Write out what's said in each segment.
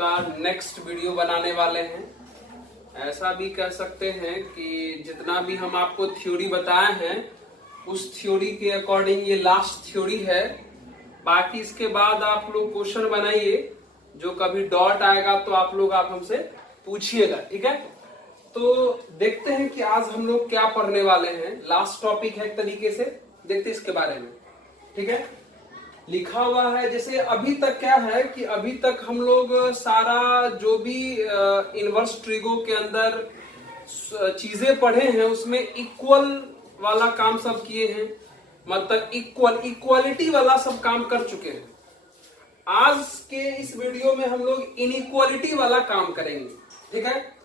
का next video बनाने वाले हैं। ऐसा भी कह सकते हैं कि जितना भी हम आपको थ्योरी बताए हैं उस थ्योरी के अकॉर्डिंग ये लास्ट थ्योरी है। बाकी इसके बाद आप लोग क्वेश्चन बनाइए, जो कभी डॉट आएगा तो आप हमसे पूछिएगा, ठीक है। तो देखते हैं कि आज हम लोग क्या पढ़ने वाले हैं। लास्ट टॉपिक है एक तरीके से, देखते हैं इसके बारे में, ठीक है। लिखा हुआ है जैसे अभी तक क्या है कि अभी तक हम लोग सारा जो भी इनवर्स ट्रिगो के अंदर चीजें पढ़े हैं उसमें इक्वल वाला काम सब किए हैं, मतलब इक्वालिटी वाला सब काम कर चुके हैं। आज के इस वीडियो में हम लोग इनइक्वालिटी वाला काम करेंगे, ठीक है।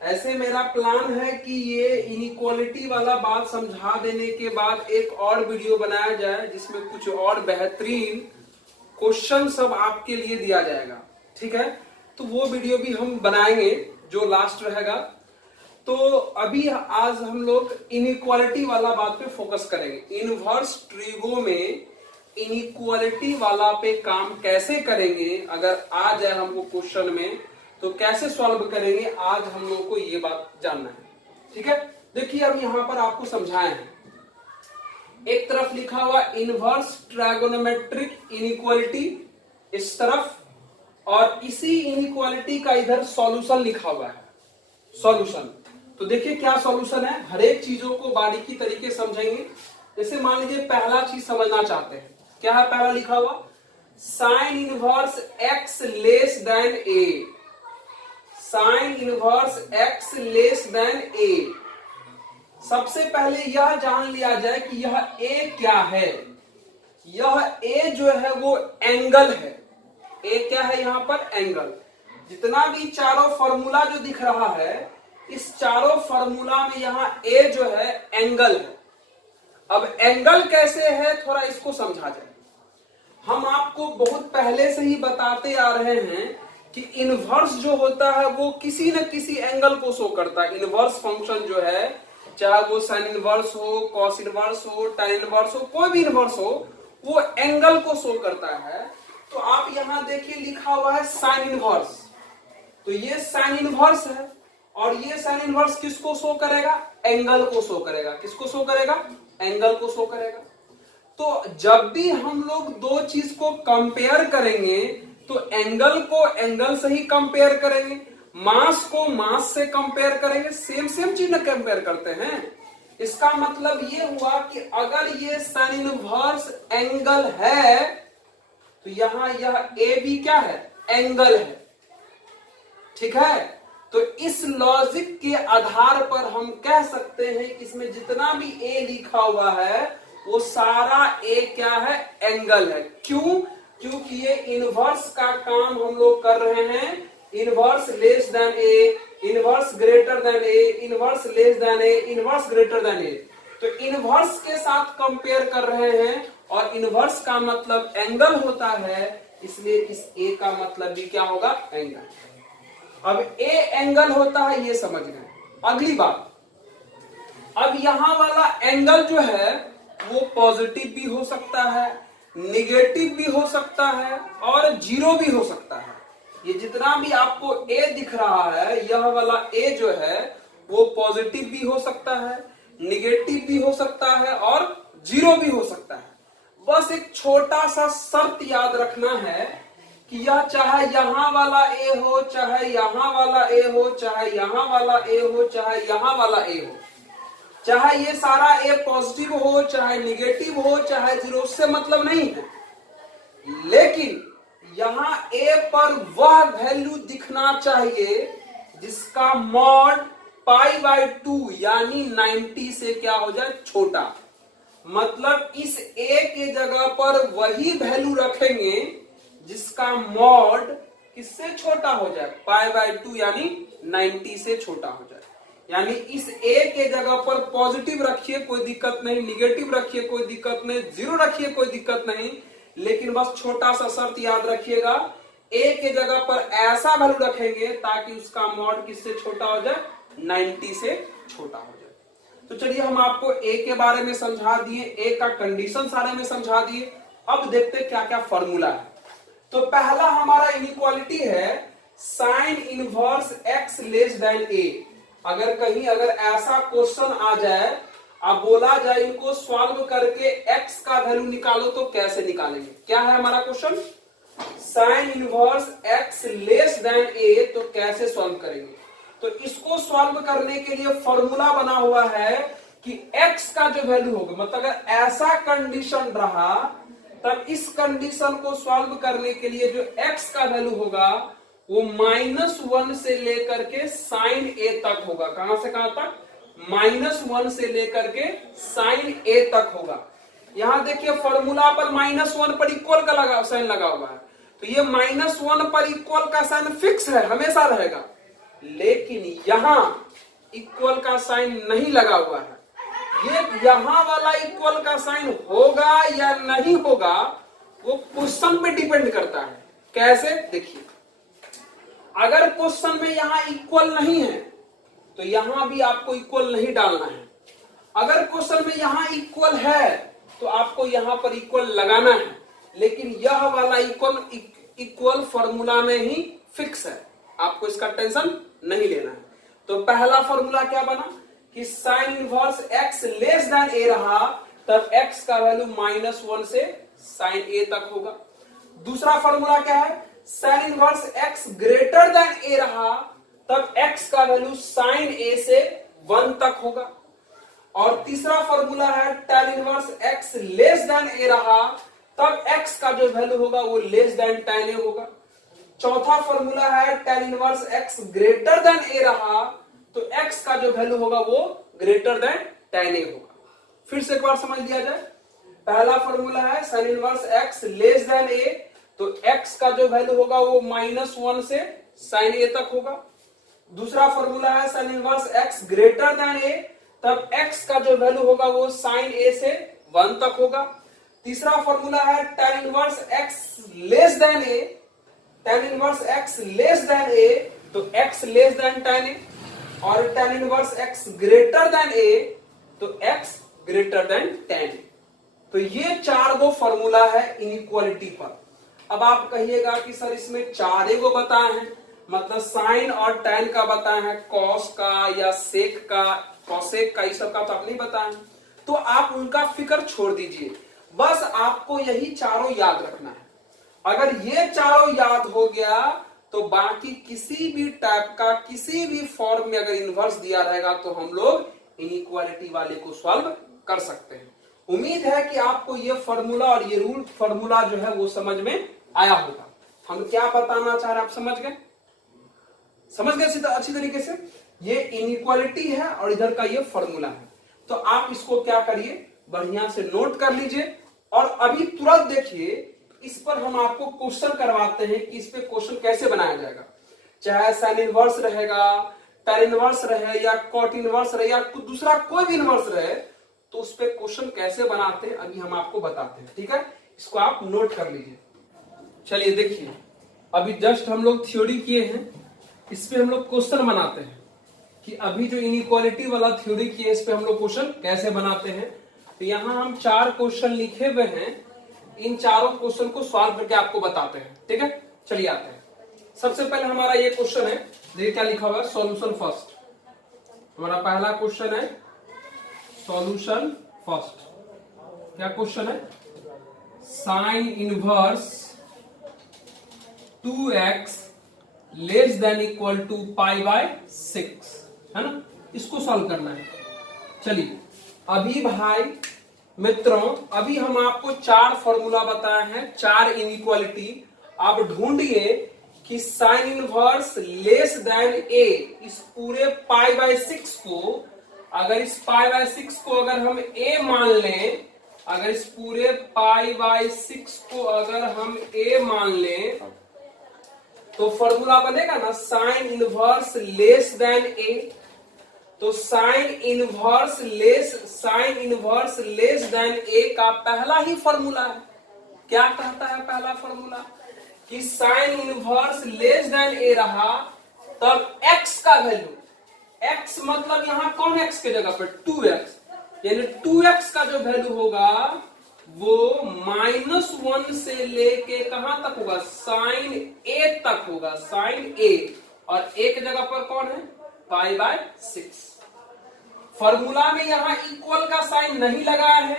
ऐसे मेरा प्लान है कि ये इनइक्वालिटी वाला बात समझा देने के बाद एक और वीडियो बनाया जाए जिसमें कुछ और बेहतरीन क्वेश्चन सब आपके लिए दिया जाएगा, ठीक है। तो वो वीडियो भी हम बनाएंगे जो लास्ट रहेगा। तो अभी आज हम लोग इनइक्वालिटी वाला बात पे फोकस करेंगे। इनवर्स ट्रिगो में इनइक्वालिटी वाला पे काम कैसे करेंगे, अगर आ जाए हमको क्वेश्चन में तो कैसे सॉल्व करेंगे, आज हम लोगों को ये बात जानना है, ठीक है। देखिए अब यहां पर आपको समझाए हैं। एक तरफ लिखा हुआ इनवर्स ट्रायगोनोमेट्रिक इनइक्वालिटी इस तरफ, और इसी इनइक्वालिटी का इधर सॉल्यूशन लिखा हुआ है, सॉल्यूशन। तो देखिए क्या सॉल्यूशन है, हर एक चीजों को बारीकी तरीके से समझेंगे। जैसे मान लीजिए पहला चीज समझना चाहते हैं, क्या है पहला लिखा हुआ, sine inverse x less than a. Sine inverse x less than a. सबसे पहले यह जान लिया जाए कि यह ए क्या है। यह ए जो है वो एंगल है। ए क्या है यहां पर, एंगल। जितना भी चारों फॉर्मूला जो दिख रहा है, इस चारों फॉर्मूला में यहां ए जो है एंगल है। अब एंगल कैसे है थोड़ा इसको समझा जाए। हम आपको बहुत पहले से ही बताते आ रहे हैं कि इनवर्स जो होता है वो किसी न किसी एंगल को शो करता है। इनवर्स फंक्शन जो है, चाहे वो साइन इनवर्स हो, कॉस इनवर्स हो, tan इनवर्स हो, कोई भी इनवर्स हो, वो एंगल को शो करता है। तो आप यहां देखिए लिखा हुआ है साइन इनवर्स, तो ये साइन इनवर्स है, और ये साइन इनवर्स किसको शो करेगा, एंगल को शो करेगा। किसको शो करेगा, एंगल को शो करेगा। तो जब भी हम लोग दो चीज को कंपेयर करेंगे तो एंगल को एंगल से ही कंपेयर करेंगे, मास को मास से कंपेयर करेंगे। सेम सेम चीज न कंपेयर करते हैं। इसका मतलब ये हुआ कि अगर ये साइन इनवर्स एंगल है तो यहां यह ए भी क्या है, एंगल है, ठीक है। तो इस लॉजिक के आधार पर हम कह सकते हैं कि इसमें जितना भी ए लिखा हुआ है वो सारा ए क्या है, एंगल है। क्यों, क्योंकि ये इनवर्स का काम हम लोग कर रहे हैं। Inverse less than A, inverse greater than A, inverse less than A, inverse greater than a. तो इनवर्स के साथ कंपेयर कर रहे हैं, और इनवर्स का मतलब एंगल होता है, इसलिए इस ए का मतलब भी क्या होगा, एंगल। अब ए एंगल होता है ये समझ गए। अगली बात, अब यहां वाला एंगल जो है वो पॉजिटिव भी हो सकता है, निगेटिव भी हो सकता है, और जीरो भी हो सकता है। ये जितना भी आपको ए दिख रहा है, यह वाला ए जो है वो पॉजिटिव भी हो सकता है, निगेटिव भी हो सकता है, और जीरो भी हो सकता है। बस एक छोटा सा शर्त याद रखना है कि यह चाहे यहां वाला ए हो, चाहे यहां वाला ए हो, चाहे यहां वाला ए हो, चाहे यहां वाला ए हो, चाहे ये सारा ए पॉजिटिव हो, चाहे निगेटिव हो, चाहे जीरो, उससे मतलब नहीं है। लेकिन यहां ए पर वह वैल्यू दिखना चाहिए जिसका मॉड π/2 यानी 90 से क्या हो जाए, छोटा। मतलब इस ए के जगह पर वही वैल्यू रखेंगे जिसका मॉड किससे छोटा हो जाए, π/2 यानी 90 से छोटा हो जाए। यानी इस ए के जगह पर पॉजिटिव रखिए कोई दिक्कत नहीं, निगेटिव रखिए कोई दिक्कत नहीं, जीरो रखिए कोई दिक्कत नहीं, लेकिन बस छोटा सा शर्त याद रखिएगा, ए के जगह पर ऐसा वैल्यू रखेंगे ताकि उसका मॉड किससे छोटा हो जाए, 90 से छोटा हो जाए। तो चलिए हम आपको ए के बारे में समझा दिए, ए का कंडीशन सारे में समझा दिए। अब देखते क्या क्या फॉर्मूला है। तो पहला हमारा इनइक्वालिटी है sine inverse x less than a. अगर कहीं अगर ऐसा क्वेश्चन आ जाए, अब बोला जाए इनको सॉल्व करके एक्स का वैल्यू निकालो, तो कैसे निकालेंगे? क्या है हमारा question? Sine inverse x less than a, तो कैसे सॉल्व करेंगे? तो इसको सॉल्व करने के लिए फॉर्मूला बना हुआ है कि x का जो वैल्यू होगा, मतलब अगर ऐसा कंडीशन रहा तब इस कंडीशन को सॉल्व करने के लिए जो x का वैल्यू होगा वो -1 से लेकर के साइन a तक होगा। कहां से कहां तक? -1 से लेकर के साइन a तक होगा। यहां देखिए फॉर्मूला पर -1 पर इक्वल का साइन लगा हुआ है, तो ये -1 पर इक्वल का साइन फिक्स है, हमेशा रहेगा। लेकिन यहां इक्वल का साइन नहीं लगा हुआ है, ये यहां वाला इक्वल का साइन होगा या नहीं होगा वो क्वेश्चन पे डिपेंड करता है। कैसे? देखिए, अगर क्वेश्चन में यहां इक्वल नहीं है तो यहां भी आपको इक्वल नहीं डालना है। अगर क्वेश्चन में यहां इक्वल है तो आपको यहां पर इक्वल लगाना है, लेकिन यह वाला इक्वल फॉर्मूला में ही फिक्स है, आपको इसका टेंशन नहीं लेना है। तो पहला फॉर्मूला क्या बना कि sine inverse x less than a रहा तब एक्स का वैल्यू -1 से साइन ए तक होगा। दूसरा फॉर्मूला क्या है? Sine inverse x greater than a रहा तब एक्स का वैल्यू साइन ए से 1 तक होगा। और तीसरा फॉर्मूला है tan inverse x less than a रहा तब एक्स का जो वैल्यू होगा वो लेस देन tan ए होगा। चौथा फॉर्मूला है tan inverse x greater than a रहा तो x का जो वैल्यू होगा वो ग्रेटर देन tan a होगा। फिर से एक बार समझ लिया जाए। पहला फॉर्मूला है sin inverse x less than a, तो x का जो वैल्यू होगा वो -1 से sin a तक होगा। दूसरा फॉर्मूला है sin inverse x greater than a, तब x का जो वैल्यू होगा वो sin a से 1 तक होगा। तीसरा फॉर्मूला है tan inverse x less than a, tan inverse x less than a, तो x less than tan a। और tan inverse x greater than a, तो x greater than tan a। तो ये 4 गो फॉर्मूला है इनइक्वालिटी पर। अब आप कहिएगा कि सर इसमें 4 गो बताए हैं, मतलब साइन और tan का बताए हैं, कॉस का या सेक का, कॉसेक का, इस सब का तो आप नहीं बताए, तो आप उनका फिक्र छोड़ दीजिए, बस आपको यही चारों याद रखना है। अगर ये चारों याद हो गया तो बाकी किसी भी टाइप का किसी भी फॉर्म में अगर इनवर्स दिया रहेगा तो हम लोग इनइक्वालिटी वाले को सॉल्व कर सकते हैं। उम्मीद है कि आपको ये फॉर्मूला और ये रूल फॉर्मूला जो है वो समझ में आया होगा। हम क्या बताना चाह रहे हैं, आप समझ गए? समझ गए अच्छी तरीके से? ये इनइक्वालिटी है और इधर का ये फॉर्मूला है। तो आप इसको क्या करिए, बढ़िया से नोट कर लीजिए और अभी तुरंत देखिए इस पर हम आपको क्वेश्चन करवाते हैं कि इस पे क्वेश्चन कैसे बनाया जाएगा। चाहे साइन इनवर्स रहेगा, tan इनवर्स रहे या कॉट इनवर्स रहे या दूसरा कोई भी इनवर्स रहे, तो उस पे क्वेश्चन कैसे बनाते हैं अभी हम आपको बताते हैं। ठीक है, इसको आप नोट कर लीजिए। चलिए देखिए, अभी जस्ट हम लोग थ्योरी किए हैं, इस पे हम लोग क्वेश्चन बनाते हैं कि अभी जो इनइक्वालिटी वाला थ्योरी किए इस पे हम लोग क्वेश्चन कैसे बनाते हैं। तो यहाँ हम 4 क्वेश्चन लिखे हुए हैं, इन चारों क्वेश्चन को सॉल्व करके आपको बताते हैं। ठीक है, चलिए आते हैं। सबसे पहले हमारा ये क्वेश्चन है, देखिए क्या लिखा हुआ है, सॉल्यूशन फर्स्ट। हमारा पहला क्वेश्चन है सॉल्यूशन फर्स्ट। क्या क्वेश्चन है? Sine inverse 2x less than equal to π/6 है ना, इसको सॉल्व करना है। चलिए अभी भाई मित्रों, अभी हम आपको 4 फॉर्मूला बताए हैं, 4 इनइक्वालिटी। आप ढूंढिए कि sine inverse less than a, इस पूरे π/6 को, अगर इस π/6 को अगर हम a मान लें, अगर इस पूरे π/6 को अगर हम a मान लें तो फॉर्मूला बनेगा ना sine inverse less than a। तो sine inverse less than a का पहला ही फॉर्मूला है। क्या कहता है पहला फॉर्मूला? कि sine inverse less than a रहा तब x का वैल्यू, x मतलब यहां कौन x के जगह पर 2x, यानी 2x का जो वैल्यू होगा वो -1 से लेके कहां तक होगा, साइन ए तक होगा, साइन ए। और एक जगह पर कौन है, π/6। फॉर्मूला में यहां इक्वल का साइन नहीं लगाया है,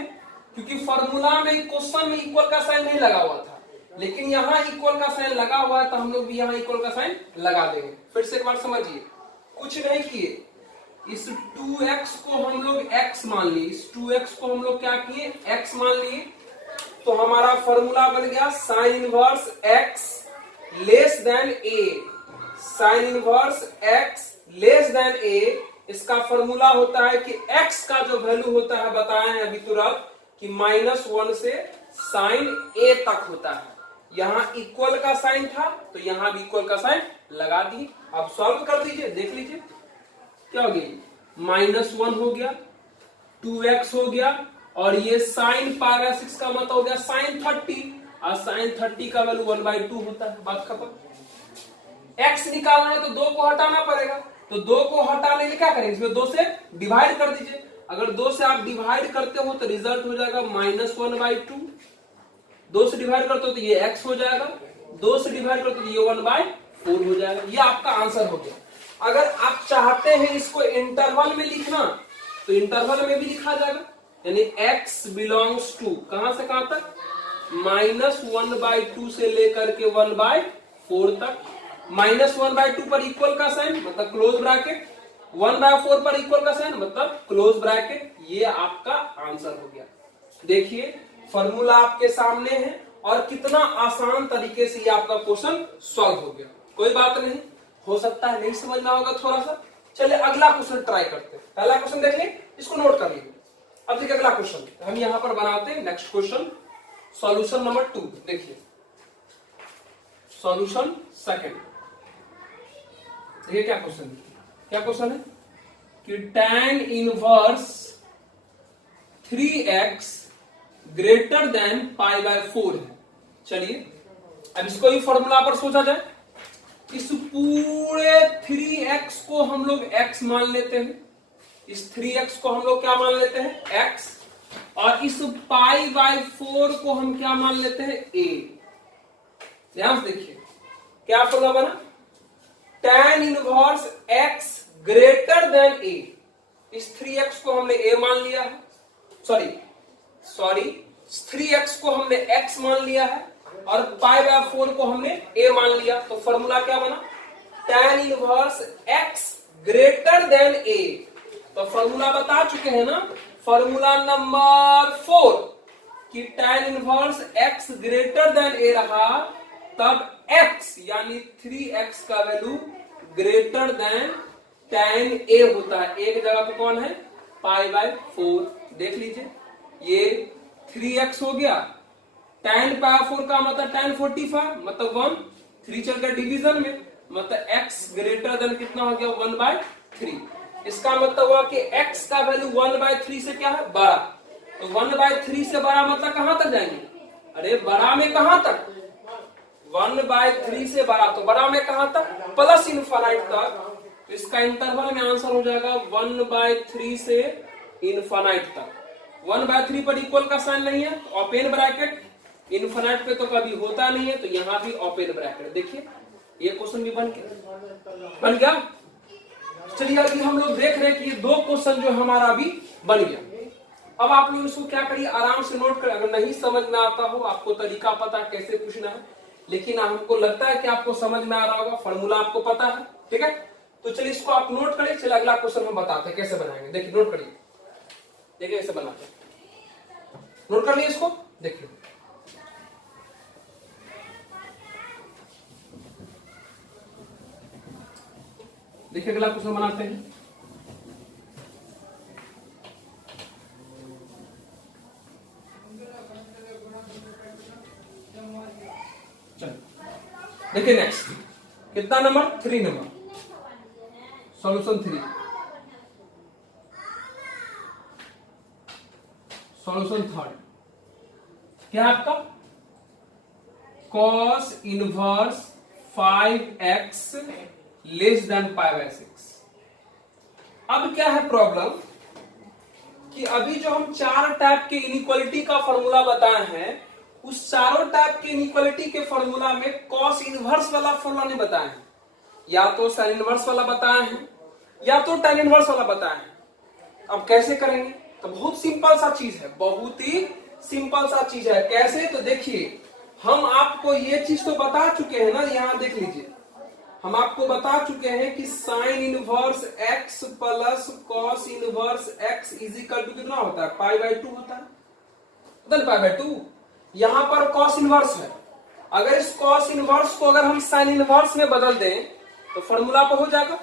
क्योंकि फॉर्मूला में क्वेश्चन में इक्वल का साइन नहीं लगा हुआ था, लेकिन यहां इक्वल का साइन लगा हुआ है, तो हम लोग भी यहां इक्वल का साइन लगा देंगे। फिर से एक बार समझिए, कुछ नहीं किए, इस 2x को हम लोग x मान लिए, इस 2x को हम लोग क्या किए, x मान लिए। तो हमारा फॉर्मूला बन गया sign inverse x less than a, sign inverse x less than a। इसका फॉर्मूला होता है कि x का जो वैल्यू होता है, बताए हैं अभी तुरंत कि -1 से साइन a तक होता है। यहां इक्वल का साइन था, तो यहां भी इक्वल का साइन लगा दिए। अब सॉल्व कर दीजिए, देख लीजिए क्या हो गया, -1 हो गया, 2x हो गया, और ये साइन π/6 का मतलब हो गया साइन 30, और साइन 30 का वैल्यू 1/2 होता है। बात खत्म। x निकालना है तो 2 को हटाना पड़ेगा, तो 2 को हटाने के क्या करेंगे, इसमें 2 से डिवाइड कर दीजिए। अगर 2 से आप डिवाइड करते हो तो रिजल्ट हो जाएगा -1/2। 2 से डिवाइड करते हो तो ये x हो जाएगा, 2 से डिवाइड करते हो तो ये 1/4 हो जाएगा। ये आपका आंसर हो गया। अगर आप चाहते हैं इसको इंटरवल में लिखना, तो इंटरवल में भी लिखा जाएगा, यानी x बिलोंग्स टू कहां से कहां तक, -1/2 से लेकर के 1/4 तक। -1/2 पर इक्वल का साइन मतलब क्लोज ब्रैकेट, 1/4 पर इक्वल का साइन मतलब क्लोज ब्रैकेट। ये आपका आंसर हो गया। देखिए फॉर्मूला आपके सामने है, और कितना आसान तरीके से ये आपका क्वेश्चन सॉल्व हो गया। कोई बात नहीं, हो सकता है नहीं समझ में होगा थोड़ा सा। चलिए अगला क्वेश्चन ट्राई करते हैं। पहला क्वेश्चन देख लें, इसको नोट कर लीजिए। अब देखिए अगला क्वेश्चन हम यहां पर बनाते हैं। नेक्स्ट क्वेश्चन सॉल्यूशन नंबर 2, देखिए सॉल्यूशन सेकंड। देखिए क्या क्वेश्चन है, क्या क्वेश्चन है कि tan inverse 3x greater than π/4 है। चलिए अब इसको ही फॉर्मूला पर सोचा जाए। इस पूरे 3x को हम लोग x मान लेते हैं, इस 3x को हम लोग क्या मान लेते हैं, x, और इस π/4 को हम क्या मान लेते हैं, a। ध्यान से देखिए क्या फॉर्मूला बना, tan inverse x greater than a। इस 3x को हमने a मान लिया है, सॉरी 3x को हमने x मान लिया है, और π/4 को हमने a मान लिया। तो फॉर्मूला क्या बना, tan inverse x greater than a। तो फॉर्मूला बता चुके हैं ना, फॉर्मूला नंबर 4 कि tan inverse x greater than a रहा, तब x यानी 3x का value greater than tan a होता है। एक जगह पे कौन है, π/4। देख लीजिए ये 3x हो गया, tan π/4 का मतलब tan 45 मतलब 1, 3 चल गया डिवीजन में, मतलब x ग्रेटर देन कितना हो गया, 1/3। इसका मतलब हुआ कि x का वैल्यू 1/3 से क्या है, बड़ा। तो 1/3 से बड़ा मतलब कहां तक जाएंगे, अरे बड़ा में कहां तक, 1/3 से बड़ा, तो बड़ा में कहां तक, प्लस इनफाइनाइट तक। तो इसका इंटरवल में आंसर हो जाएगा 1/3 से इनफाइनाइट तक। 1/3 पर इक्वल का साइन नहीं है, ओपन ब्रैकेट, इनफाइनाइट पे तो कभी होता नहीं है, तो यहां भी ओपन ब्रैकेट। देखिए ये क्वेश्चन भी बन गया। चलिए अभी हम लोग देख रहे हैं कि ये 2 क्वेश्चन जो हमारा अभी बन गया। अब आप लोग इसको क्या करिए, आराम से नोट करें। अगर नहीं समझ में आता हो, आपको तरीका पता है कैसे पूछना है, लेकिन हमको लगता है कि आपको समझ में आ रहा होगा, फॉर्मूला आपको पता है, ठीक है। तो चलिए इसको आप नोट करिए। चलिए अगला क्वेश्चन हम बताते हैं कैसे बनाएंगे। देखिए नोट करिए, देखिए कैसे बनाते हैं, नोट कर लिए इसको। देखिए देखिए अगला क्वेश्चन बनाते हैं। चलो देखिए नेक्स्ट कितना नंबर, 3 नंबर, सॉल्यूशन 3, सॉल्यूशन 3 क्या है आपका, cos inverse 5x less than π/6। अब क्या है प्रॉब्लम कि अभी जो हम 4 टाइप के इनइक्वालिटी का फॉर्मूला बताए हैं, उस चारों टाइप के इनइक्वालिटी के फॉर्मूला में कॉस इनवर्स वाला फॉर्मूला नहीं बताए हैं, या तो साइन इनवर्स वाला बताए हैं या तो tan इनवर्स वाला बताए हैं। अब कैसे करेंगे? तो बहुत सिंपल सा चीज है, बहुत ही सिंपल सा चीज है। कैसे? तो देखिए, हम आपको ये चीज तो बता चुके हैं ना, यहां देख लीजिए, हम आपको बता चुके हैं कि sine inverse x plus cos inverse x is equal to कितना होता है? π/2 होता है, π/2। यहां पर कॉस इनवर्स है, अगर इस कॉस इनवर्स को अगर हम साइन इनवर्स में बदल दें तो फॉर्मूला पर हो जाएगा,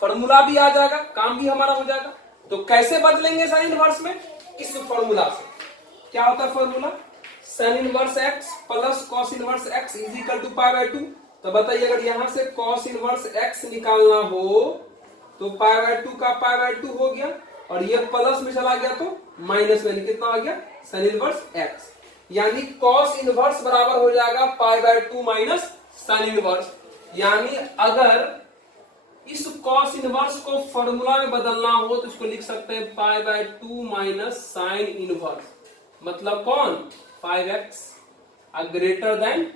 फॉर्मूला भी आ जाएगा, काम भी हमारा हो जाएगा। तो कैसे बदलेंगे साइन इनवर्स में? इस फॉर्मूला से। क्या होता है formula? Sine inverse x plus cos inverse x is equal to π/2। तो बताइए, अगर यहां से कॉस इनवर्स x निकालना हो तो π/2 का π/2 हो गया, और ये प्लस में चला गया तो माइनस में कितना आ गया? Sign inverse x। यानी कॉस इनवर्स बराबर हो जाएगा π/2 माइनस साइन इनवर्स। यानी अगर इस कॉस इनवर्स को फॉर्मूला में बदलना हो तो इसको लिख सकते हैं π/2 माइनस साइन इनवर्स, मतलब कौन? 5x greater than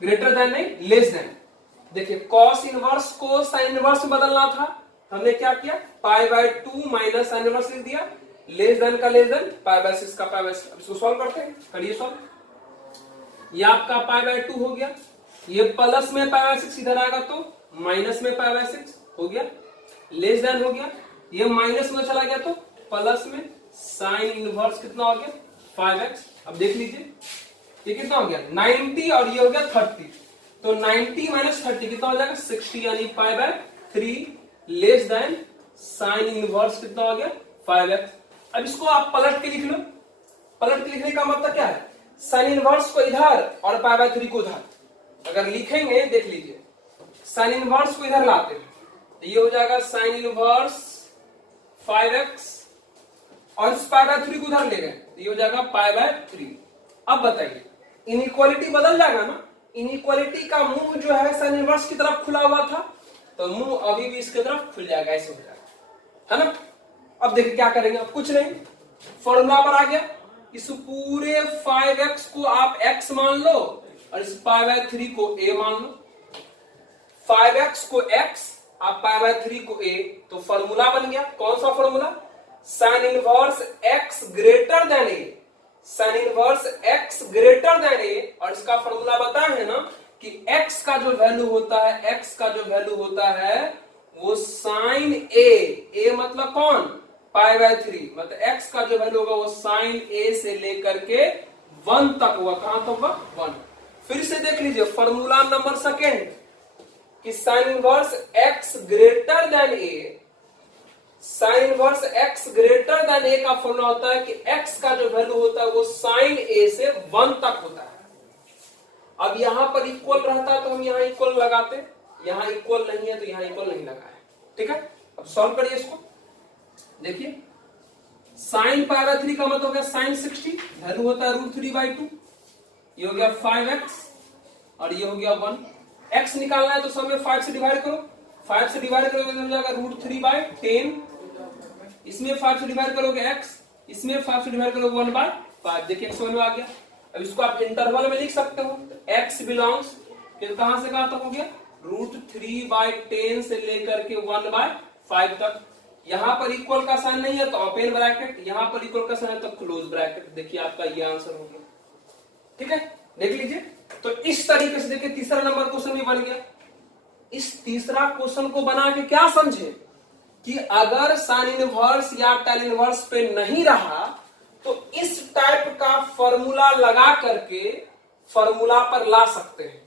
greater than नहीं, लेस देन। देखिए, कॉस इनवर्स को साइन इनवर्स में बदलना था, हमने क्या किया? π/2 माइनस साइन इनवर्स लिख दिया, लेस देन का लेस देन, π/6 का π/6। अब इसको सॉल्व करते हैं, करिए सॉल्व। ये आपका π/2 हो गया, ये प्लस में π/6 इधर आएगा तो माइनस में π/6 हो गया, लेस देन हो गया, ये माइनस में चला गया तो प्लस में साइन इनवर्स कितना हो गया? 5x। अब देख लीजिए, ये कितना हो गया? 90 और ये हो गया 30, तो 90 माइनस 30 कितना हो जाएगा? 60, यानी π/3 लेस देन साइन इनवर्स कितना हो गया? 5x। अब इसको आप पलट के लिख लो। पलट के लिखने का मतलब क्या है? साइन इनवर्स को इधर और π/3 को उधर अगर लिखेंगे, देख लीजिए, साइन इनवर्स को इधर लाते हैं तो ये हो जाएगा साइन इनवर्स 5x, और इस π/3 को उधर ले गए तो ये हो जाएगा π/3। अब बताइए, इनइक्वालिटी बदल जाएगा ना? इनइक्वालिटी का मुंह जो है साइन इनवर्स की तरफ खुला हुआ था, तो मुंह अभी भी इसकी तरफ खुल जाएगा, ऐसे हो जाएगा, है ना? अब देखिए क्या करेंगे, अब कुछ नहीं, फॉर्मूला पर आ गया, इस पूरे 5x को आप x मान लो और इस π/3 को a मान लो। 5x को x, आप π/3 को a, तो फॉर्मूला बन गया। कौन सा formula? Sine inverse x greater than a, sign inverse x greater than a। और इसका फॉर्मूला बताया है ना कि x का जो वैल्यू होता है, x का जो वैल्यू होता है वो साइन a मतलब कौन? π/3, मतलब x का जो वैल्यू होगा वो साइन a से लेकर के 1 तक होगा। कहां तक होगा? 1। फिर से देख लीजिए, फॉर्मूला नंबर सेकेंड कि sine inverse x greater than a, sign inverse x greater than a का फॉर्मूला होता है कि x का जो वैल्यू होता है वो साइन a से 1 तक होता है। अब यहां पर इक्वल रहता है तो हम यहां इक्वल लगाते, यहां इक्वल नहीं है तो यहां इक्वल नहीं लगाए, ठीक है? अब सॉल्व करिए इसको। देखिए, साइन π/3 का मतलब हो गया साइन 60, वैल्यू होता है √3/2, ये हो गया 5x और ये हो गया 1। x निकालना है तो सब में 5 से डिवाइड करो, 5 से डिवाइड करोगे तो हो जाएगा √3/10, इसमें 5 से डिवाइड करोगे x, इसमें 5 से डिवाइड करोगे 1/5। देखिए x 1 में आ गया। अब इसको आप इंटरवल में लिख सकते हो, x बिलोंग्स कहां से कहां तक हो गया? √3/10 से लेकर के 1/5 तक। यहां पर इक्वल का साइन नहीं है तो ओपन ब्रैकेट, यहां पर इक्वल का साइन है तो क्लोज ब्रैकेट। देखिए आपका ये आंसर हो गया, ठीक है? देख लीजिए, तो इस तरीके से देखिए तीसरा नंबर क्वेश्चन भी बन गया। इस तीसरा क्वेश्चन को बना के क्या समझे कि अगर साइन इनवर्स या tan इनवर्स पे नहीं रहा तो इस टाइप का फॉर्मूला लगा करके फॉर्मूला पर ला सकते हैं।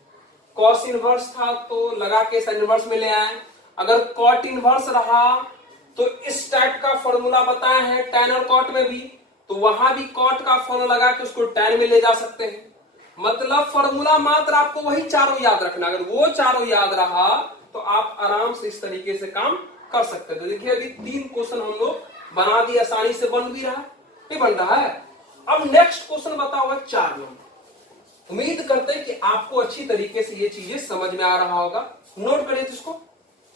कॉस इनवर्स था तो लगा के साइन इनवर्स में ले आए, अगर कॉट इनवर्स रहा तो इस टाइप का फॉर्मूला बताया है tan और कॉट में भी, तो वहां भी कॉट का फॉर्मूला लगा के उसको tan में ले जा सकते हैं। मतलब फॉर्मूला मात्र आपको वही चारों याद रखना, अगर वो चारों याद रहा तो आप आराम से इस तरीके से काम कर सकते हैं। तो देखिए अभी 3 क्वेश्चन हम लोग बना दिए, आसानी से बन भी रहा, नहीं बन रहा है। अब नेक्स्ट क्वेश्चन बता हुआ 4 नंबर। उम्मीद करते हैं कि आपको अच्छी तरीके से ये चीजें समझ में आ रहा होगा। नोट करिए इसको,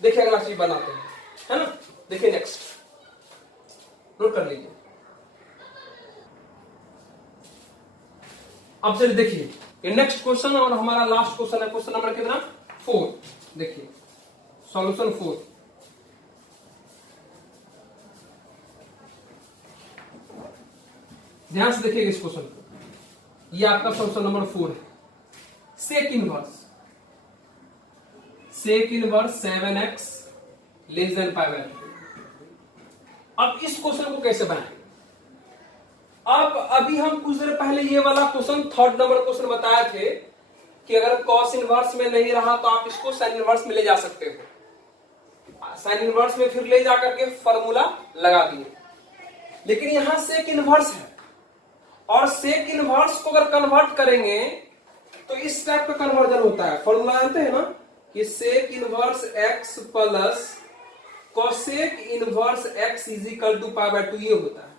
देखिए अगला चीज बनाते हैं, है ना? देखिए नेक्स्ट नोट कर लीजिए। अब चलिए देखिए ये नेक्स्ट क्वेश्चन और हमारा लास्ट क्वेश्चन है, क्वेश्चन नंबर कितना 4। देखिए सॉल्यूशन 4। ध्यान से देखिएगा इस क्वेश्चन को, ये आपका सॉल्यूशन नंबर 4 है। Sec inverse 7x less than pi by 2। अब इस क्वेश्चन को कैसे बनाएंगे? अब अभी हम कुछ देर पहले ये वाला क्वेश्चन थर्ड नंबर क्वेश्चन बताए थे कि अगर कॉस इनवर्स में नहीं रहा तो आप इसको साइन इनवर्स में ले जा सकते हो। साइन इनवर्स में फिर ले जाकर के फॉर्मूला लगा दिए। लेकिन यहां सेक इनवर्स है और सेक इनवर्स को अगर कन्वर्ट करेंगे तो इस टाइप का कन्वर्जन होता है। फॉर्मूला जानते हैं ना कि sec inverse x plus cosec inverse x is equal to pi by 2 ये होता है।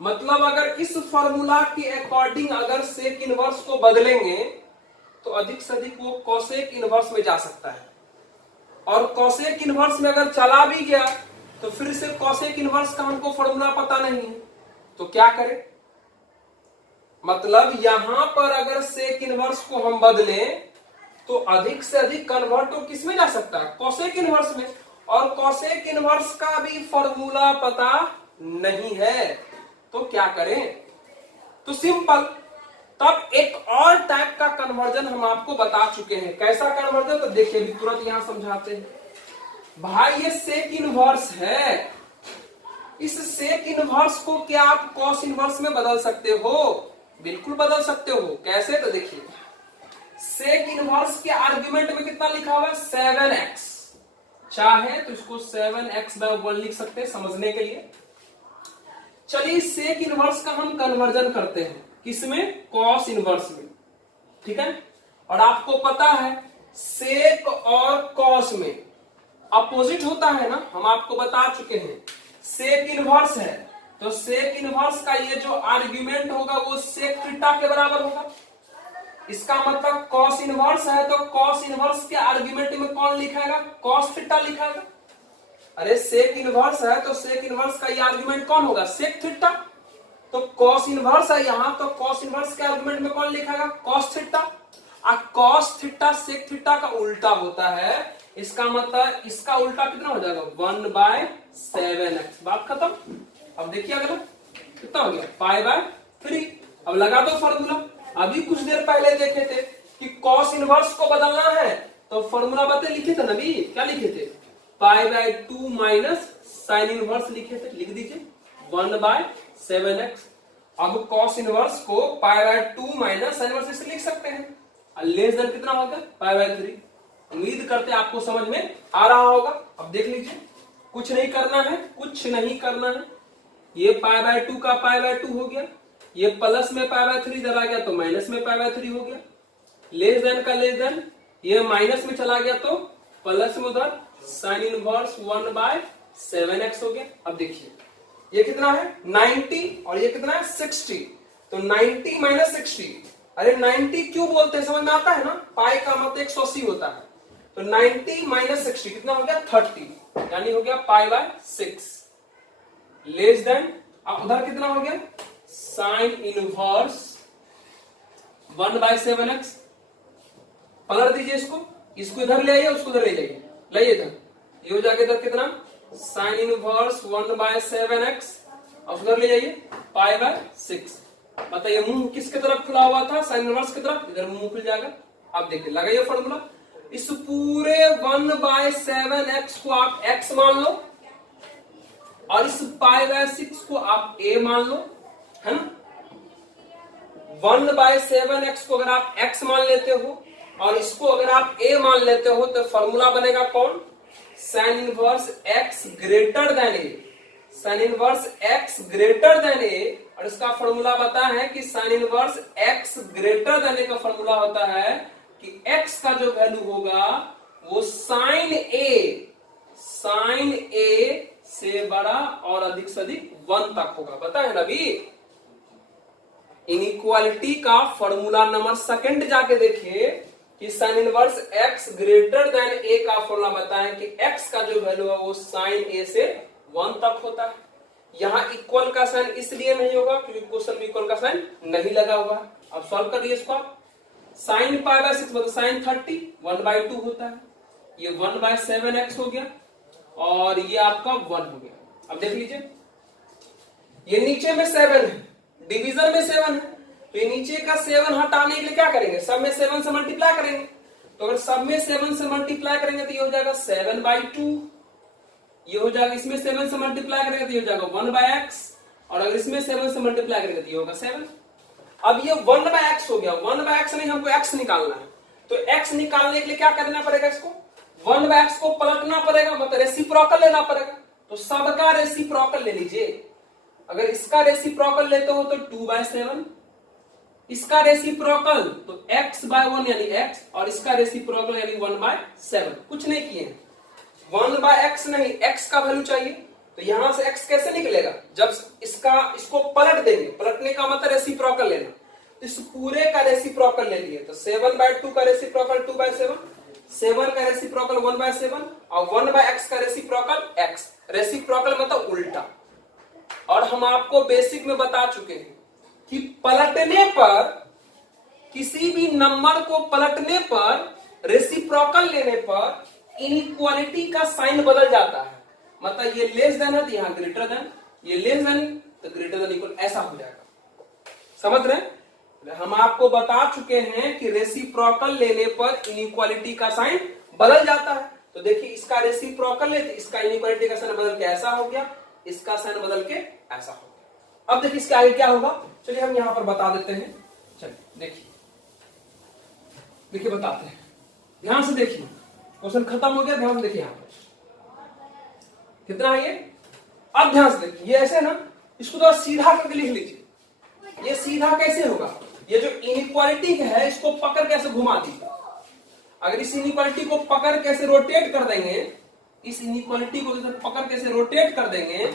मतलब अगर इस फॉर्मूला के अकॉर्डिंग अगर सेक इनवर्स को बदलेंगे तो अधिक से अधिक वो कोसेक इनवर्स में जा सकता है, और कोसेक इनवर्स में अगर चला भी गया तो फिर से कोसेक इनवर्स का हमको फॉर्मूला पता नहीं है, तो क्या करें? मतलब यहां पर अगर सेक इनवर्स को हम बदलें तो अधिक से अधिक कन्वर्ट तो किस में जा सकता है? कोसेक इनवर्स में, और कोसेक इनवर्स का भी फॉर्मूला पता नहीं है, तो क्या करें? तो सिंपल, तब एक और टाइप का कन्वर्जन हम आपको बता चुके हैं। कैसा कन्वर्जन? तो देखिए अभी तुरंत यहां समझाते हैं। भाई ये सेक इनवर्स है, इस सेक इनवर्स को क्या आप कॉस इनवर्स में बदल सकते हो? बिल्कुल बदल सकते हो। कैसे? तो देखिए सेक इनवर्स के आर्गुमेंट में कितना लिखा हुआ है? 7x। चाहे तो इसको 7x बाय 1 लिख सकते हैं समझने के लिए। चलिए सेक इनवर्स का हम कन्वर्जन करते हैं, किसमें? कॉस इनवर्स में, ठीक है। और आपको पता है सेक और कॉस में अपोजिट होता है ना, हम आपको बता चुके हैं। सेक इनवर्स है तो सेक इनवर्स का ये जो आर्ग्यूमेंट होगा वो सेक थीटा के बराबर होगा। इसका मतलब कॉस इनवर्स है तो कॉस इनवर्स के आर्ग्यूमेंट में कौन लिखाएगा? Cos theta लिखाएगा। अरे सेक इनवर्स है तो सेक इनवर्स का ये आर्ग्यूमेंट कौन होगा? Sec theta. तो कॉस इनवर्स है यहां, तो कॉस इनवर्स के आर्गुमेंट में कौन लिखाएगा? Cos theta. और कॉस थीटा सेक थीटा का उल्टा होता है। इसका मतलब इसका उल्टा कितना हो जाएगा? 1/7x। बात खत्म। अब देखिए अगला कितना हो गया? Pi by 3। अब लगा दो फॉर्मूला। अभी कुछ देर पहले देखे थे कि कॉस इनवर्स को बदलना है तो फॉर्मूला बता लिखे थे ना भी, क्या लिखे थे? पाई बाय 2 माइनस साइन इनवर्स लिखे थे, लिख दीजिए 1/7x। अब कॉस इनवर्स को पाई बाय 2 माइनस साइन इनवर्स से लिख सकते हैं। लेस देन कितना होगा? Pi by 3। उम्मीद करते हैं आपको समझ में आ रहा होगा। अब देख लीजिए, कुछ नहीं करना है, कुछ नहीं करना है। ये पाई बाय 2 का पाई बाय 2 हो गया, ये प्लस में पाई बाय 3 इधर आ गया तो माइनस में पाई बाय 3 हो गया। लेस देन का लेस देन, ये माइनस में चला गया तो प्लस में उधर साइन इनवर्स 1/7x हो गया। अब देखिए ये कितना है? 90 और ये कितना है? 60। तो 90 माइनस 60, अरे 90 क्यों बोलते हैं समझ में आता है ना? पाई का मतलब 180 होता है। तो 90 माइनस 60 कितना हो गया? 30, यानी हो गया पाई बाय 6। लेस देन, अब उधर कितना हो गया? Sine inverse 1/7x। पलट दीजिए इसको इधर ले आइए, उसको इधर ले जाइए, लाइए इधर। ये हो जाएगा इधर कितना? Sine inverse 1/7x। और उधर ले जाइए पाई बाय 6। बताइए मुंह किसके तरफ खुला हुआ था? साइन इनवर्स की तरफ। इधर मुंह खुल जाएगा। अब देखिए लगाइए फॉर्मूला। इस पूरे 1/7x को आप x मान लो और इस पाई बाय 6 को आप a मान लो, है ना। 1/7x को अगर आप x मान लेते हो और इसको अगर आप a मान लेते हो तो फॉर्मूला बनेगा कौन? Sign inverse x greater than a। Sign inverse x greater than a, और इसका फॉर्मूला बता है कि sine inverse x greater than a का फॉर्मूला होता है कि x का जो वैल्यू होगा वो साइन a से बड़ा और अधिक से अधिक 1 तक होगा। पता है ना भी? इनइक्वालिटी का फॉर्मूला नंबर सेकंड जाके देखिए कि sine inverse x greater than a का फॉर्मूला बताएं कि x का जो वैल्यू है वो साइन a से 1 तक होता है। यहाँ इक्वल का साइन इसलिए नहीं होगा क्योंकि क्वेश्चन में इक्वल का साइन नहीं लगा हुआ। अब सॉल्व करिए इसको आप। साइन पाई बाय 6 मतलब साइन 30 1/2 होता है, ये 1/7x हो गया और ये आपका 1 हो गया। अब देख लीजिए ये नीचे में 7 है, डिवीजन में 7 है, तो ये नीचे का 7 हटाने के लिए क्या करेंगे, सब में 7 से मल्टीप्लाई करेंगे। तो अगर सब में 7 से मल्टीप्लाई करेंगे तो ये हो जाएगा 7/2, ये हो जाएगा इसमें 7 से मल्टीप्लाई करेंगे तो ये हो जाएगा 1/x, और अगर इसमें 7 से मल्टीप्लाई करेंगे तो ये होगा 7। अब ये 1/x हो गया, 1/x नहीं हमको x निकालना है, तो x निकालने के लिए क्या करना पड़ेगा, इसको 1/x को पलटना पड़ेगा, मतलब रेसिप्रोकल लेना पड़ेगा। तो सबका रेसिप्रोकल ले लीजिए, अगर इसका रेसिप्रोकल लेते हो तो 2/7, इसका रेसिप्रोकल तो x/1 यानी x, और इसका रेसिप्रोकल यानी 1/7। कुछ नहीं किए, 1/x नहीं x का वैल्यू चाहिए, तो यहां से x कैसे निकलेगा, जब इसको पलट देंगे, पलटने का मतलब रेसिप्रोकल लेना, इस पूरे का रेसिप्रोकल ले लिए तो 7/2 का रेसिप्रोकल 2/7, 7 का रेसिप्रोकल 1/7 और 1/x का रेसिप्रोकल x। रेसिप्रोकल मतलब उल्टा। और हम आपको बेसिक में बता चुके हैं कि पलटने पर, किसी भी नंबर को पलटने पर, रेसिप्रोकल लेने पर इनइक्वालिटी का साइन बदल जाता है। मतलब ये लेस देन है तो यहां ग्रेटर देन, ये लेस देन तो ग्रेटर देन इक्वल, ऐसा हो जाएगा। समझ रहे हैं? हम आपको बता चुके हैं कि रेसिप्रोकल लेने पर इनइक्वालिटी का साइन बदल जाता है। तो देखिए इसका रेसिप्रोकल लेते, इसका इनइक्वालिटी का साइन बदल के ऐसा हो गया, इसका साइन बदल के ऐसा हो गया। अब देखिए इसके आगे क्या होगा, चलिए हम यहां पर बता देते हैं। चलिए देखिए बताते हैं, ध्यान से देखिए, क्वेश्चन खत्म हो गया, ध्यान से देखिए यहां पर कितना है ये। अब ध्यान से देखिए, ये ऐसे ना, इसको तो सीधा करके लिख लीजिए। ये सीधा कैसे होगा, ये जो इनइक्वालिटी है इसको पकड़ कैसे घुमा दीजिए। अगर इस इनइक्वालिटी को पकड़ कैसे रोटेट कर देंगे, इस इनइक्वालिटी को पकड़ कैसे रोटेट कर देंगे,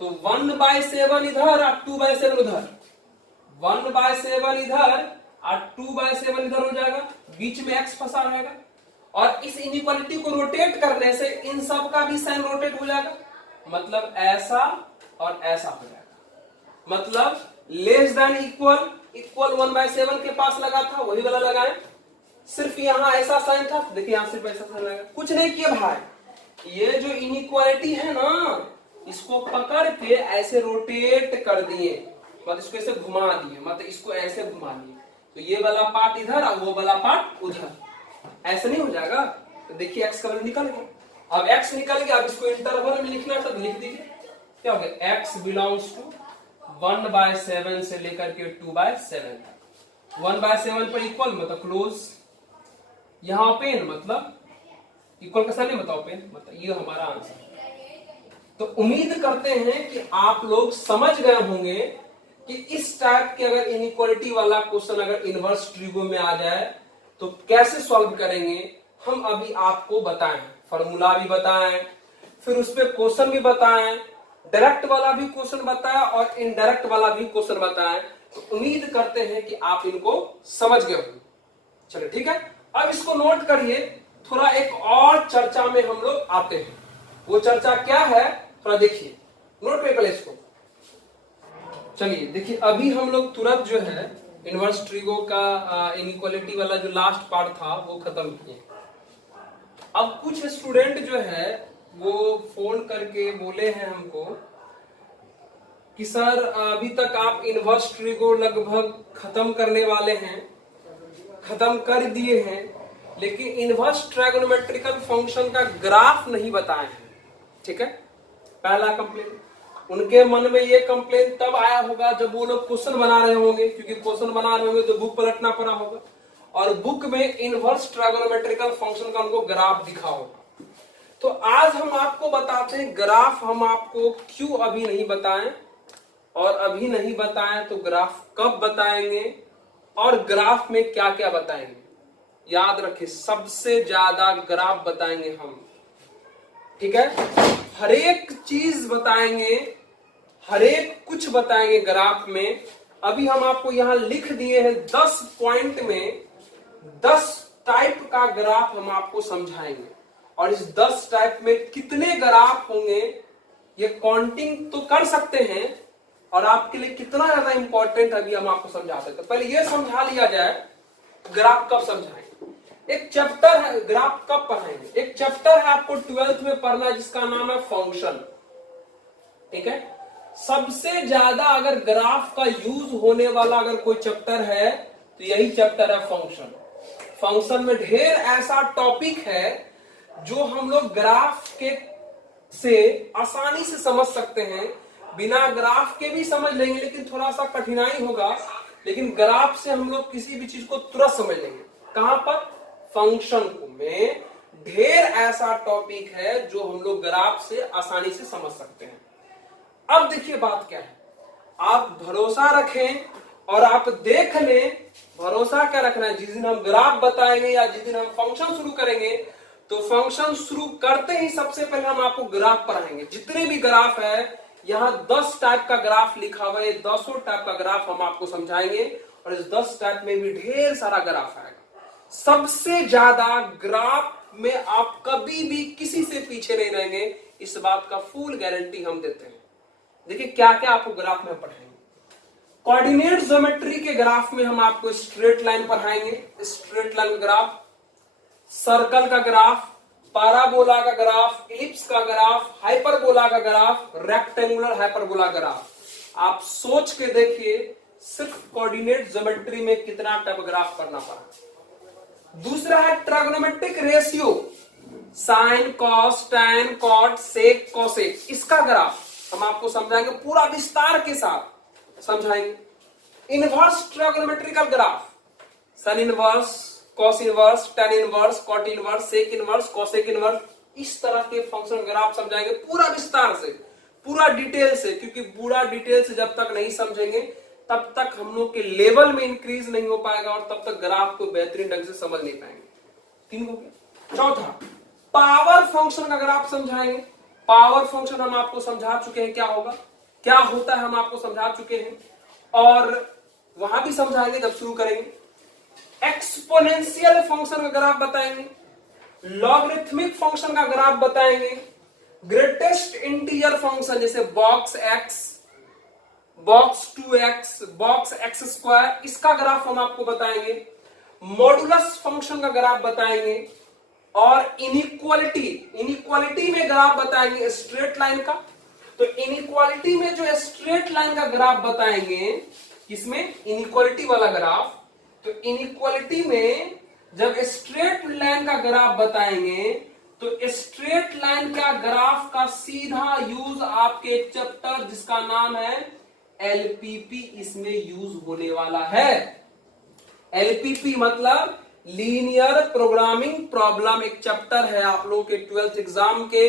तो 1/7 इधर और 2/7 उधर, 1/7 इधर और 2/7 इधर हो जाएगा, बीच में x फंसा रहेगा। और इस इनइक्वालिटी को रोटेट करने से इन सब का भी साइन रोटेट हो जाएगा, मतलब ऐसा और ऐसा हो जाएगा। मतलब लेस देन इक्वल, इक्वल 1/7 के पास लगा था वही वाला लगाए, सिर्फ यहां ऐसा साइन था, देखिए यहां सिर्फ ऐसा साइन लगा। कुछ नहीं किया भाई, ये जो इनइक्वालिटी है ना, इसको पकड़ के ऐसे रोटेट कर दिए, मतलब इसको ऐसे घुमा दिए, मतलब इसको ऐसे घुमा दिए, तो ये वाला पार्ट इधर और वो वाला पार्ट उधर, ऐसा नहीं हो जाएगा। तो देखिए x का वैल्यू निकल गया। अब x निकल गया, अब इसको इंटरवल में लिखना है तो लिख दीजिए, क्या हो गया, x बिलोंग्स टू 1/7 से लेकर के 2/7 तक। 1/7 पर इक्वल मतलब क्लोज, यहां ओपन मतलब इक्वल का साइन बताओ ओपन, मतलब ये हमारा आंसर। तो उम्मीद करते हैं कि आप लोग समझ गए होंगे कि इस टाइप के अगर इनइक्वालिटी वाला क्वेश्चन अगर इनवर्स ट्रिगो में आ जाए तो कैसे सॉल्व करेंगे। हम अभी आपको बताएं, फॉर्मूला भी बताएं, फिर उस पर क्वेश्चन भी बताएं, डायरेक्ट वाला भी क्वेश्चन बताएं और इनडायरेक्ट वाला भी क्वेश्चन बताएं। तो उम्मीद करते हैं कि आप इनको समझ गए होंगे। चलिए ठीक है, अब इसको नोट करिए, थोड़ा एक और चर्चा में हम लोग आते हैं। वो चर्चा क्या है थोड़ा देखिए, नोट करिए पहले इसको। चलिए देखिए, अभी हम लोग तुरंत जो है इनवर्स ट्रिगो का इनइक्वालिटी वाला जो लास्ट पार्ट था वो खत्म किए। अब कुछ स्टूडेंट जो है वो फोन करके बोले हैं हमको कि सर अभी तक आप इनवर्स ट्रिगो लगभग खत्म करने वाले हैं, खत्म कर दिए हैं, लेकिन इनवर्स ट्रायगोनोमेट्रिकल फंक्शन का ग्राफ नहीं बताए हैं। ठीक है, पहला कंप्लेन। उनके मन में ये कंप्लेन तब आया होगा जब वो लोग क्वेश्चन बना रहे होंगे, क्योंकि क्वेश्चन बना रहे होंगे तो बुक पलटना पड़ा होगा और बुक में इनवर्स ट्रायगोनोमेट्रिकल फंक्शन का उनको ग्राफ दिखा होगा। तो आज हम आपको बताते हैं ग्राफ हम आपको क्यों अभी नहीं बताएं, और अभी नहीं बताएं तो ग्राफ कब बताएंगे और ग्राफ में क्या क्या बताएंगे। याद रखिए, सबसे ज्यादा ग्राफ बताएंगे हम। ठीक है, हर एक चीज बताएंगे, हर एक कुछ बताएंगे ग्राफ में। अभी हम आपको यहां लिख दिए हैं 10 पॉइंट में 10 टाइप का ग्राफ हम आपको समझाएंगे, और इस 10 टाइप में कितने ग्राफ होंगे ये काउंटिंग तो कर सकते हैं और आपके लिए कितना ज्यादा इंपॉर्टेंट अभी हम आपको समझाते हैं। पहले ये समझा लिया जाए ग्राफ कब समझाएंगे। एक चैप्टर है ग्राफ कब पढ़ाएंगे, एक चैप्टर है आपको 12th में पढ़ना जिसका नाम है फंक्शन। ठीक है, सबसे ज्यादा अगर ग्राफ का यूज होने वाला अगर कोई चैप्टर है तो यही चैप्टर है फंक्शन। फंक्शन में ढेर ऐसा टॉपिक है जो हम लोग ग्राफ के से आसानी से समझ सकते हैं, बिना ग्राफ के भी समझ लेंगे लेकिन थोड़ा सा कठिनाई होगा, लेकिन ग्राफ से हम लोग किसी भी चीज को तुरंत समझ लेंगे। कहां पर? फंक्शन में ढेर ऐसा टॉपिक है जो हम लोग ग्राफ से आसानी से समझ सकते हैं। अब देखिए बात क्या है, आप भरोसा रखें और आप देख लें। भरोसा क्या रखना है, जिस दिन हम ग्राफ बताएंगे या जिस दिन हम फंक्शन शुरू करेंगे तो फंक्शन शुरू करते ही सबसे पहले हम आपको ग्राफ पढ़ाएंगे। जितने भी ग्राफ है, यहाँ 10 टाइप का ग्राफ लिखा हुआ है, 10 टाइप का ग्राफ हम आपको समझाएंगे और इस 10 टाइप में भी ढेर सारा ग्राफ आएगा। सबसे ज्यादा ग्राफ में आप कभी भी किसी से पीछे नहीं रहेंगे, इस बात का फुल गारंटी हम देते हैं। देखिए क्या क्या आपको ग्राफ में पढ़ाएंगे। कोऑर्डिनेट ज्योमेट्री के ग्राफ में हम आपको स्ट्रेट लाइन पढ़ाएंगे, स्ट्रेट लाइन ग्राफ, सर्कल का ग्राफ, पैराबोला का ग्राफ, इलिप्स का ग्राफ, हाइपरबोला का ग्राफ, रेक्टेंगुलर हाइपरबोला ग्राफ। आप सोच के देखिए सिर्फ कोऑर्डिनेट ज्योमेट्री में कितना टाइप ग्राफ करना पड़ा। दूसरा है trigonometric ratio, sine, cos, tan, cot, sec, cosec, इसका ग्राफ हम आपको समझाएंगे, पूरा विस्तार के साथ समझाएंगे। Inverse trigonometrical graph, sine inverse, cos inverse, tan inverse, cot inverse, sec inverse, cosec inverse, इस तरह के फंक्शन ग्राफ समझाएंगे पूरा विस्तार से, पूरा डिटेल से, क्योंकि पूरा डिटेल से जब तक नहीं समझेंगे तब तक हम लोग के लेवल में इंक्रीज नहीं हो पाएगा और तब तक ग्राफ को बेहतरीन ढंग से समझ नहीं पाएंगे। 3 हो गया। चौथा, पावर फंक्शन का ग्राफ समझाएंगे। पावर फंक्शन हम आपको समझा चुके हैं क्या होगा, क्या होता है, हम आपको समझा चुके हैं और वहां भी समझाएंगे जब शुरू करेंगे। एक्सपोनेंशियल फंक्शन का ग्राफ बताएंगे, लॉगरिथमिक फंक्शन का ग्राफ बताएंगे, ग्रेटेस्ट इंटीजर फंक्शन जैसे box x, box 2x, box x square, इसका ग्राफ हम आपको बताएंगे। मॉडुलस फंक्शन का ग्राफ बताएंगे और इनइक्वालिटी में ग्राफ बताएंगे स्ट्रेट लाइन का। तो इनइक्वालिटी में जो स्ट्रेट लाइन का ग्राफ बताएंगे, किसमें? इनइक्वालिटी वाला ग्राफ। तो इनइक्वालिटी में जब स्ट्रेट लाइन का ग्राफ बताएंगे तो स्ट्रेट लाइन का ग्राफ का सीधा यूज आपके चैप्टर जिसका नाम है एलपीपी, इसमें यूज होने वाला है। एलपीपी मतलब लीनियर प्रोग्रामिंग प्रॉब्लम, एक चैप्टर है आप लोगों के 12th एग्जाम के।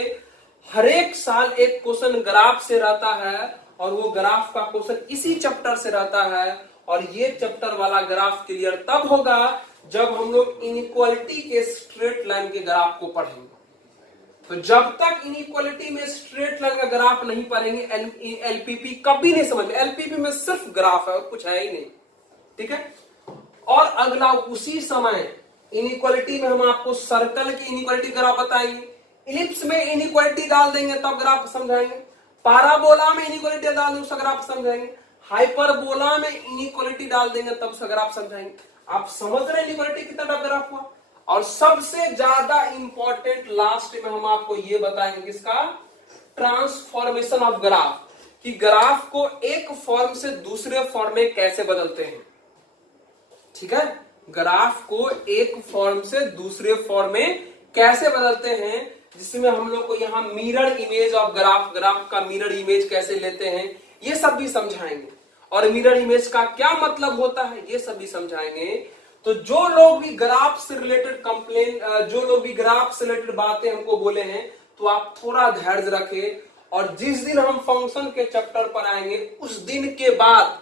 हर एक साल एक क्वेश्चन ग्राफ से रहता है और वो ग्राफ का क्वेश्चन इसी चैप्टर से रहता है और ये चैप्टर वाला ग्राफ क्लियर तब होगा जब हम लोग इनइक्वालिटी के स्ट्रेट लाइन के ग्राफ को पढ़ेंगे। तो जब तक इनइक्वालिटी में स्ट्रेट लाइन का ग्राफ नहीं पढ़ेंगे एलपीपी कभी नहीं समझ में। एलपीपी में सिर्फ ग्राफ है और कुछ है ही नहीं। ठीक है, और अगला उसी समय इनइक्वालिटी में हम आपको सर्कल की इनइक्वालिटी ग्राफ बताएंगे, इलिप्स में इनइक्वालिटी डाल देंगे तब ग्राफ समझाएंगे, पैराबोला में इनइक्वालिटी डाल देंगे उसका ग्राफ समझाएंगे, हाइपरबोला में इनइक्वालिटी डाल देंगे तब उसका ग्राफ समझाएंगे। आप समझ रहे हैं इनइक्वालिटी कितना टाइप ग्राफ हुआ। और सबसे ज्यादा इंपॉर्टेंट लास्ट में हम आपको ये बताएंगे किसका, ट्रांसफॉर्मेशन ऑफ ग्राफ, कि ग्राफ को एक फॉर्म से दूसरे फॉर्म में कैसे बदलते हैं। ठीक है, ग्राफ को एक फॉर्म से दूसरे फॉर्म में कैसे बदलते हैं, जिसमें हम लोग को यहाँ mirror image of graph, graph का मिरर इमेज कैसे लेते हैं, ये सब भी समझाएंगे। और मिरर इमेज का क्या मतलब होता है ये सब भी समझाएंगे। तो जो लोग भी ग्राफ से रिलेटेड कंप्लेन, जो लोग भी ग्राफ से रिलेटेड बातें हमको बोले हैं, तो आप थोड़ा धैर्य रखें और जिस दिन हम फंक्शन के चैप्टर पर आएंगे उस दिन के बाद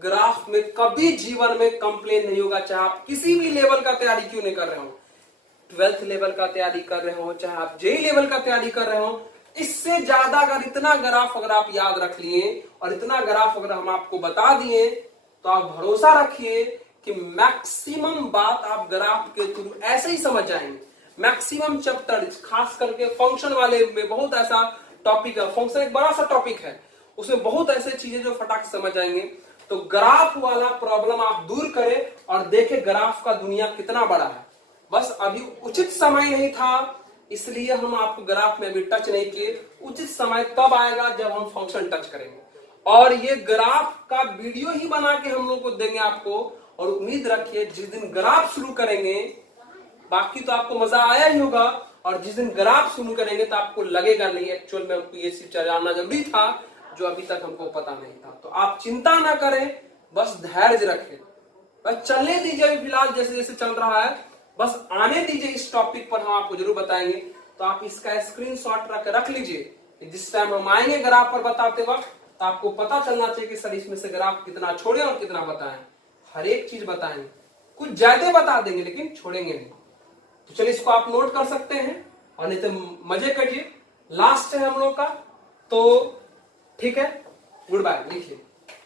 ग्राफ में कभी जीवन में कंप्लेन नहीं होगा। चाहे आप किसी भी लेवल का तैयारी क्यों नहीं कर रहे हो, 12th लेवल का तैयारी कर रहे हो, चाहे आप जेई लेवल का तैयारी कर रहे हो, इससे ज्यादा अगर इतना ग्राफ अगर आप याद रख लिए और इतना ग्राफ अगर हम आपको बता दिए तो आप भरोसा रखिए कि मैक्सिमम बात आप ग्राफ के थ्रू ऐसे ही समझ जाएंगे। मैक्सिमम चैप्टर खास करके फंक्शन वाले में बहुत ऐसा टॉपिक है, फंक्शन एक बड़ा सा टॉपिक है, उसमें बहुत ऐसे चीजें जो फटाक से समझ आएंगे। तो ग्राफ वाला प्रॉब्लम आप दूर करें और देखें ग्राफ का दुनिया कितना बड़ा है। बस अभी उचित समय नहीं था, इसलिए हम आपको ग्राफ में अभी टच नहीं किए। उचित समय तब आएगा जब हम फंक्शन टच करेंगे, और ये ग्राफ का वीडियो ही बना के हम लोग को देंगे आपको। और उम्मीद रखिए जिस दिन ग्राफ शुरू करेंगे, बाकी तो आपको मजा आया ही होगा, और जिस दिन ग्राफ शुरू करेंगे तो आपको लगेगा नहीं एक्चुअल में हमको ये चीज जानना जरूरी था जो अभी तक हमको पता नहीं था। तो आप चिंता ना करें, बस धैर्य रखें, बस चलने दीजिए। अभी फिलहाल जैसे जैसे चल रहा है बस आने दीजिए, इस टॉपिक पर हम आपको जरूर बताएंगे। तो आप इसका स्क्रीनशॉट रख लीजिए, जिस टाइम हम आएंगे ग्राफ पर बताते वक्त तो आपको पता चलना चाहिए कि सर इसमें से ग्राफ कितना छोड़े और कितना बताएं। हर एक चीज बताएंगे, कुछ ज्यादा बता देंगे लेकिन छोड़ेंगे नहीं। तो चलिए इसको आप नोट कर सकते हैं, और नहीं तो मजे करिए। लास्ट है हम लोग का, तो ठीक है, गुड बाय लिखिए।